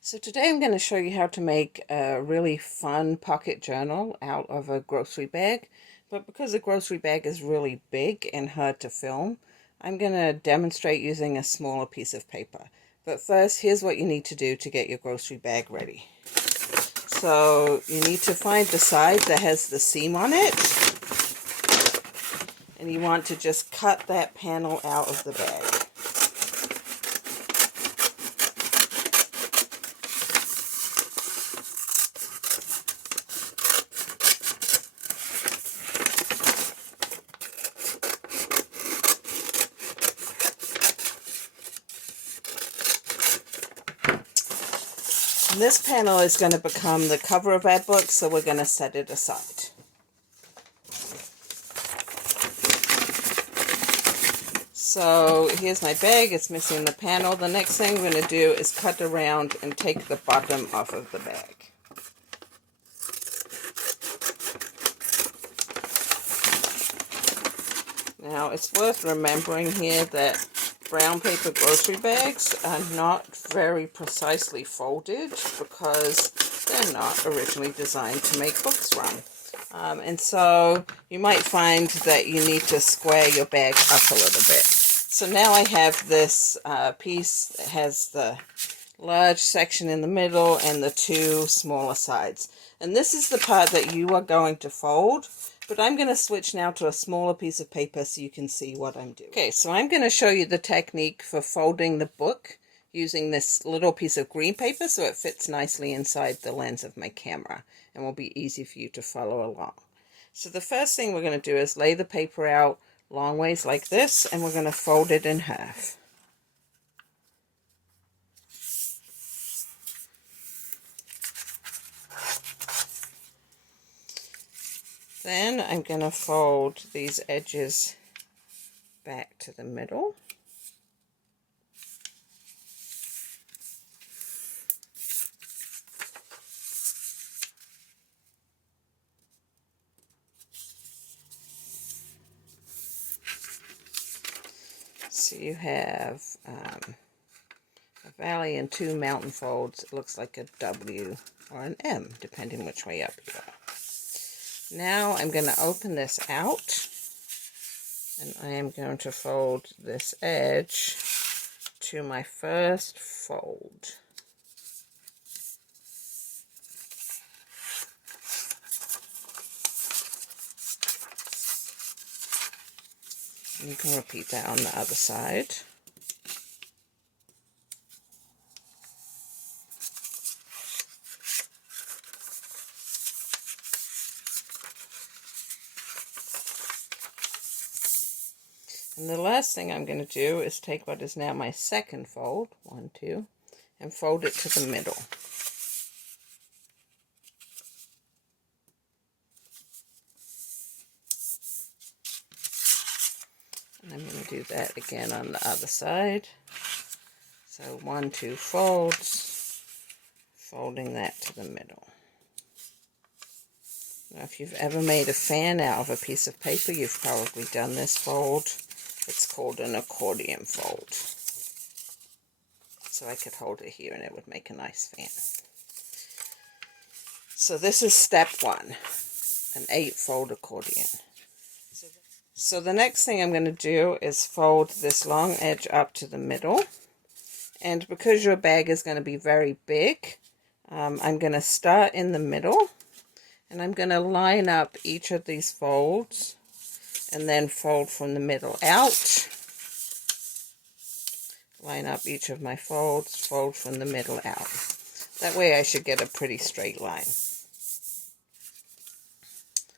So today I'm going to show you how to make a really fun pocket journal out of a grocery bag. But because a grocery bag is really big and hard to film, I'm going to demonstrate using a smaller piece of paper. But first, here's what you need to do to get your grocery bag ready. So you need to find the side that has the seam on it. And you want to just cut that panel out of the bag. And this panel is going to become the cover of our book, so we're going to set it aside. So here's my bag, it's missing the panel. The next thing we're going to do is cut around and take the bottom off of the bag. Now it's worth remembering here that brown paper grocery bags are not very precisely folded because they're not originally designed to make books from. And so you might find that you need to square your bag up a little bit. So now I have this piece that has the large section in the middle and the two smaller sides. And this is the part that you are going to fold. But I'm going to switch now to a smaller piece of paper so you can see what I'm doing. Okay, so I'm going to show you the technique for folding the book using this little piece of green paper so it fits nicely inside the lens of my camera and will be easy for you to follow along. So the first thing we're going to do is lay the paper out long ways like this, and we're going to fold it in half. Then I'm going to fold these edges back to the middle. So you have a valley and two mountain folds. It looks like a W or an M, depending which way up you are. Now I'm going to open this out, and I am going to fold this edge to my first fold. You can repeat that on the other side. And the last thing I'm going to do is take what is now my second fold, 1, 2, and fold it to the middle. And I'm going to do that again on the other side. So 1, 2 folds, folding that to the middle. Now if you've ever made a fan out of a piece of paper, you've probably done this fold. It's called an accordion fold. So I could hold it here and it would make a nice fan. So this is step 1, an 8-fold accordion. So the next thing I'm going to do is fold this long edge up to the middle. And because your bag is going to be very big, I'm going to start in the middle. And I'm going to line up each of these folds and then fold from the middle out. Line up each of my folds, fold from the middle out. That way I should get a pretty straight line.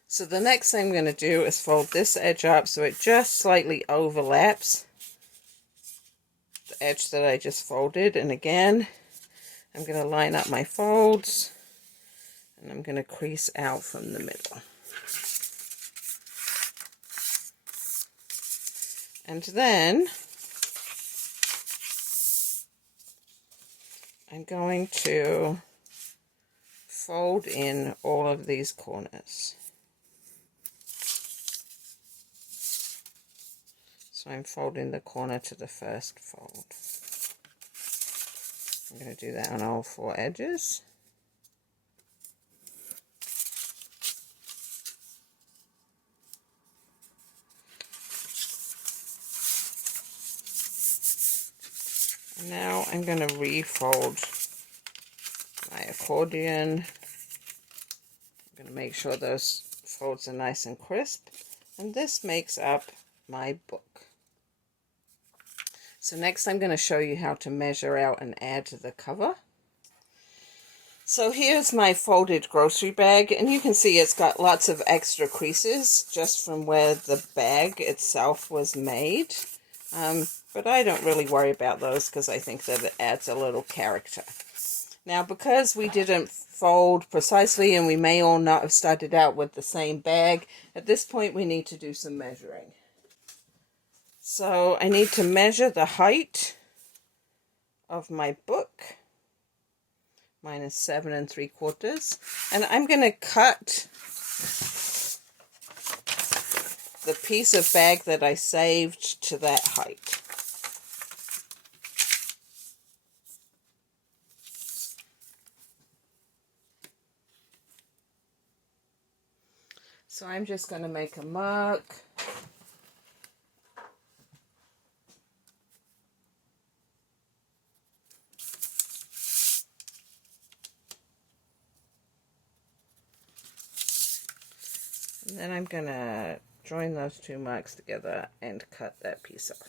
So the next thing I'm going to do is fold this edge up so it just slightly overlaps the edge that I just folded. And again, I'm going to line up my folds. And I'm going to crease out from the middle. And then I'm going to fold in all of these corners. So I'm folding the corner to the first fold. I'm going to do that on all 4 edges. And now I'm going to refold my accordion. I'm going to make sure those folds are nice and crisp. And this makes up my book. So next I'm going to show you how to measure out and add to the cover. So here's my folded grocery bag, and you can see it's got lots of extra creases just from where the bag itself was made. But I don't really worry about those because I think that it adds a little character. Now, because we didn't fold precisely and we may all not have started out with the same bag, at this point we need to do some measuring. So I need to measure the height of my book. Mine is 7 3/4. And I'm going to cut the piece of bag that I saved to that height. So I'm just going to make a mark. And then I'm going to join those 2 marks together and cut that piece off.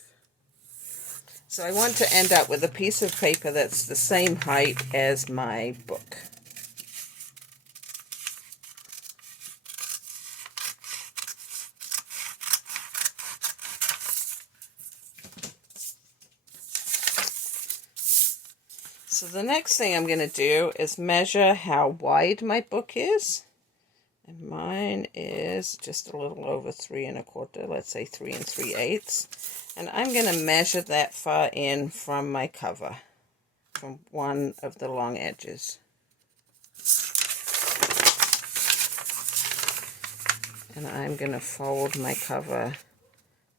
So I want to end up with a piece of paper that's the same height as my book. So the next thing I'm going to do is measure how wide my book is. And mine is just a little over 3 1/4, let's say 3 3/8. And I'm going to measure that far in from my cover, from one of the long edges. And I'm going to fold my cover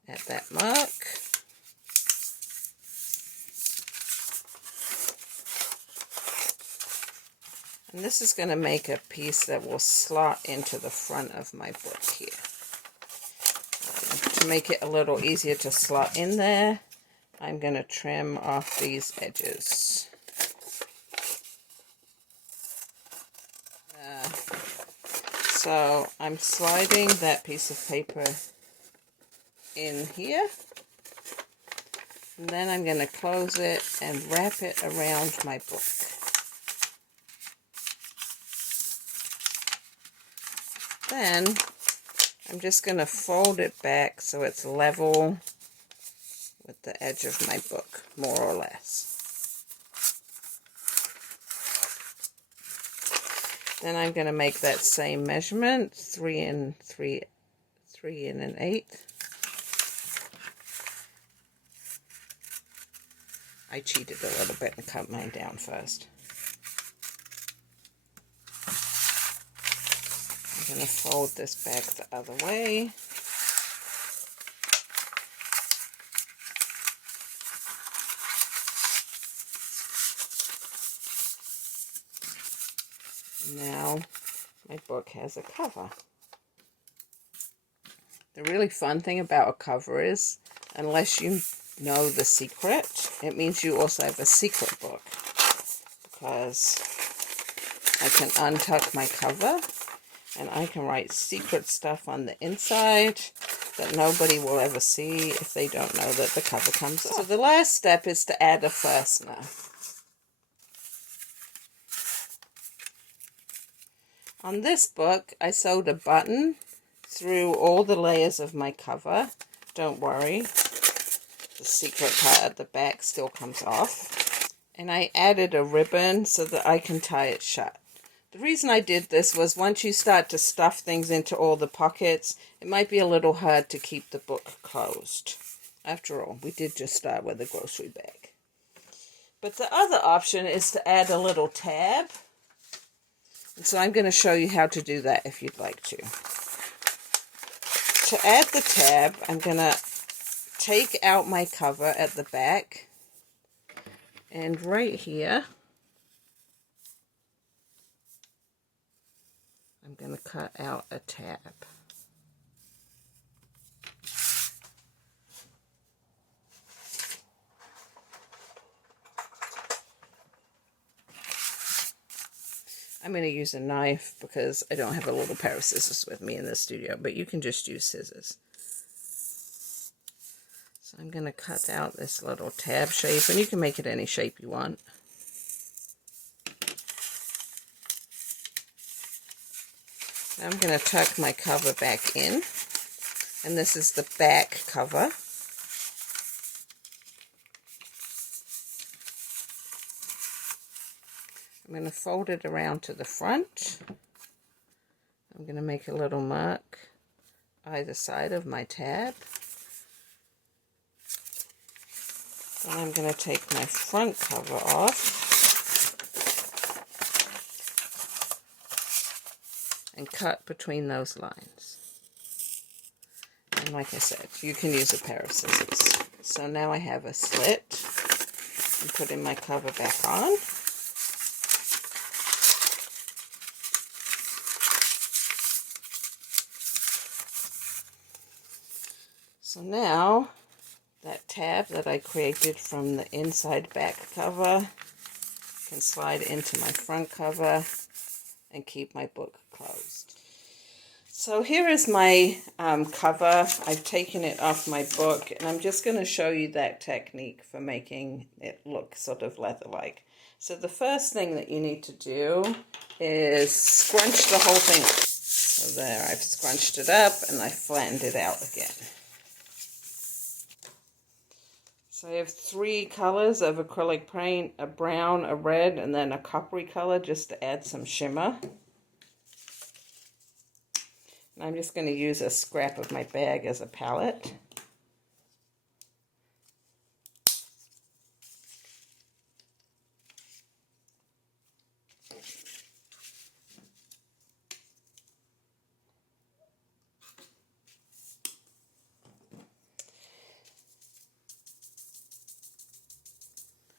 at that mark. And this is going to make a piece that will slot into the front of my book here. To make it a little easier to slot in there, I'm going to trim off these edges. So I'm sliding that piece of paper in here. And then I'm going to close it and wrap it around my book. Then I'm just going to fold it back so it's level with the edge of my book, more or less. Then I'm going to make that same measurement, 3 1/8. I cheated a little bit and cut mine down first. I'm going to fold this back the other way. Now my book has a cover. The really fun thing about a cover is, unless you know the secret, it means you also have a secret book, because I can untuck my cover and I can write secret stuff on the inside that nobody will ever see if they don't know that the cover comes off. So the last step is to add a fastener. On this book, I sewed a button through all the layers of my cover. Don't worry, the secret part at the back still comes off. And I added a ribbon so that I can tie it shut. The reason I did this was once you start to stuff things into all the pockets, it might be a little hard to keep the book closed. After all, we did just start with a grocery bag. But the other option is to add a little tab. And so I'm going to show you how to do that if you'd like to. To add the tab, I'm going to take out my cover at the back And right here, I'm going to cut out a tab. I'm going to use a knife because I don't have a little pair of scissors with me in the studio, but you can just use scissors. So I'm going to cut out this little tab shape, and you can make it any shape you want. Now I'm going to tuck my cover back in, and this is the back cover. I'm going to fold it around to the front. I'm going to make a little mark either side of my tab. Then I'm going to take my front cover off and cut between those lines. And like I said, you can use a pair of scissors. So now I have a slit. I'm putting my cover back on. So now that tab that I created from the inside back cover can slide into my front cover and keep my book closed. So here is my cover. I've taken it off my book, and I'm just going to show you that technique for making it look sort of leather-like. So the first thing that you need to do is scrunch the whole thing. So there, I've scrunched it up and I flattened it out again. So I have 3 colors of acrylic paint, a brown, a red, and then a coppery color just to add some shimmer. And I'm just going to use a scrap of my bag as a palette.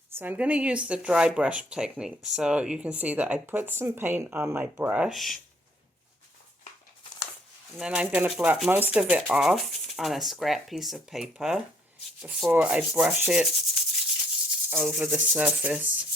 So I'm going to use the dry brush technique. So you can see that I put some paint on my brush. And then I'm going to blot most of it off on a scrap piece of paper before I brush it over the surface